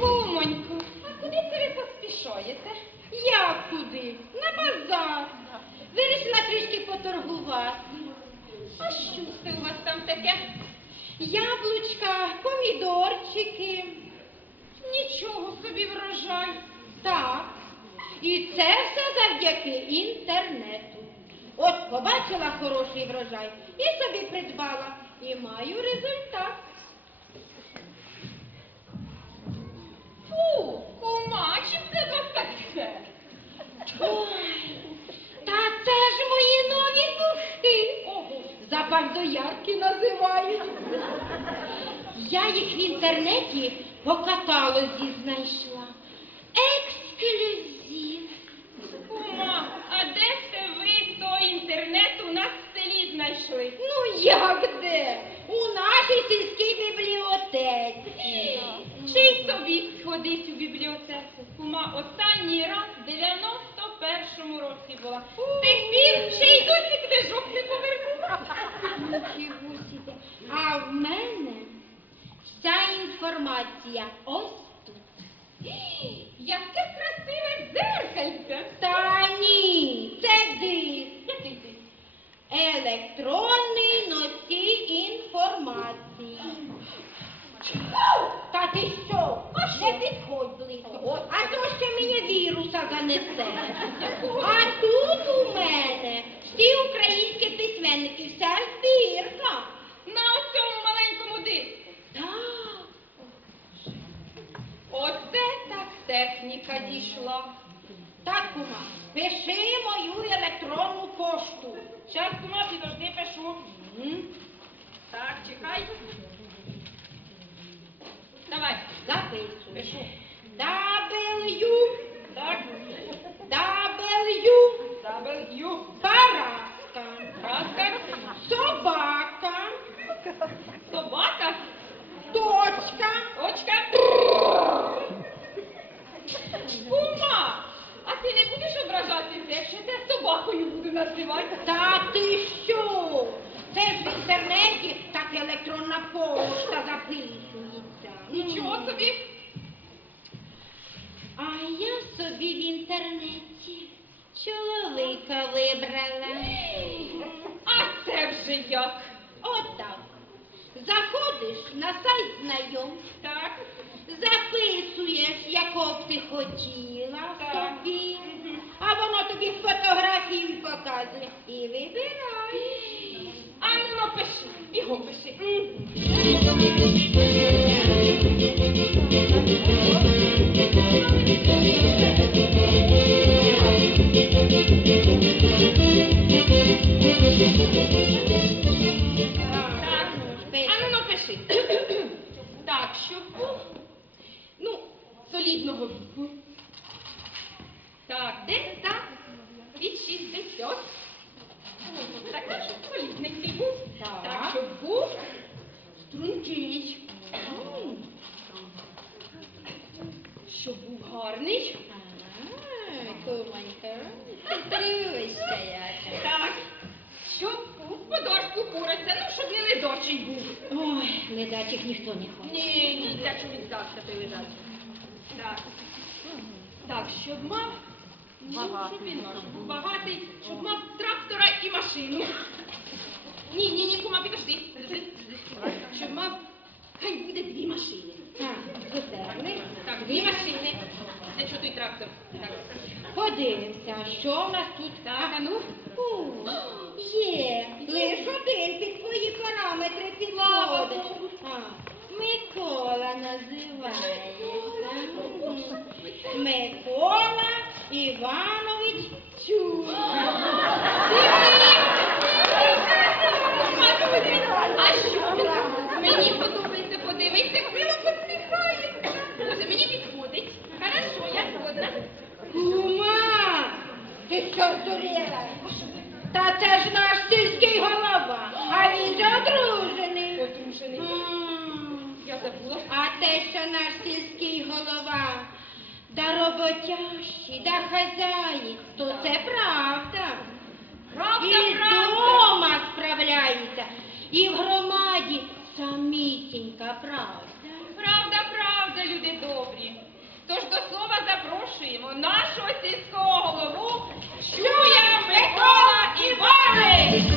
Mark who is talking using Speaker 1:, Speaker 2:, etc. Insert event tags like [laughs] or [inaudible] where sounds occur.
Speaker 1: Бумоньку, а куди це ви
Speaker 2: куди? На базар. Вирішила трішки поторгувати.
Speaker 1: А що це у вас там таке?
Speaker 2: Помідорчики.
Speaker 1: Нічого собі врожай.
Speaker 2: Так. І це все завдяки інтернету. От побачила хороший врожай і собі придбала. І маю результат.
Speaker 1: Фу, кума, чи в тебе таке?
Speaker 2: Ой, Ого, Запальдоярки називають. Я їх в інтернеті по каталозі знайшла. Ексклюзив.
Speaker 1: кума, а де це ви той інтернет у нас в селі знайшли?
Speaker 2: Ну як де? У нашій сільській бібліотеці. Чи
Speaker 1: тобі сходить у бібліотеку? Кума, останній раз в 91-му році була. З тих пір й досі книжок не повернула.
Speaker 2: Нічого собі. А в мене вся інформація ось тут.
Speaker 1: [gasps] Яке красиве дзеркальце! Та
Speaker 2: ні, це диск.
Speaker 1: [laughs]
Speaker 2: Електронний носій інформації. Та ти що? Не підходь близько. А то ще мені віруса занесе. [laughs]
Speaker 1: А
Speaker 2: тут у мене всі українські
Speaker 1: техніка дійшла.
Speaker 2: Так, кума, пиши мою електронну пошту.
Speaker 1: Зараз, кума, підожди, пишу. Так, чекай. Давай,
Speaker 2: Записуй. пишу. W,
Speaker 1: собакою?
Speaker 2: Та ти що? Це ж в інтернеті так електронна пошта записується. Нічого собі. А я собі в інтернеті чоловіка вибрала.
Speaker 1: А це вже як?
Speaker 2: Отак. Заходиш на сайт знайомств,
Speaker 1: Так.
Speaker 2: записуєш, якого б ти хотіла Так. собі, а воно показує і
Speaker 1: вибирай. А ну напиши, бігом пиши. Щоб був гарний.
Speaker 2: Кумонька, яка.
Speaker 1: Так, щоб був подошку куриця, ну, щоб не ледочий був.
Speaker 2: Ой, ледачих ніхто не хоче. Ні,
Speaker 1: ні, так що віддався той лежачий. Так. Так, щоб мав. Ну, щоб він щоб був багатий, щоб мав трактора і машину. Ні, ні, ні, кума, підожди. підожди, підожди. Щоб мав. Хай буде дві машини. Так, дві машини. Трактор? Так.
Speaker 2: Подивимося, що в нас тут. Так,
Speaker 1: ну.
Speaker 2: У, Є, лиш один під твої параметри підходить. А, Микола називається. Микола Іванович
Speaker 1: Чур. А що? Мені подобається, подивися, хвило посміхається. Боже, мені підходить. Хорошо, я згодна.
Speaker 2: Кума, ти що здуріла? Та це ж наш сільський голова, а він же одружений.
Speaker 1: Одружений.
Speaker 2: М.
Speaker 1: Я забула.
Speaker 2: А те, що наш сільський голова да роботящий, да хазяїн, то це правда.
Speaker 1: Правда, І правда. вдома
Speaker 2: справляється, і в громаді самісінька правда.
Speaker 1: Правда, правда, люди добрі. Тож до слова запрошуємо нашого сільського голову Щуя Микола Іванович.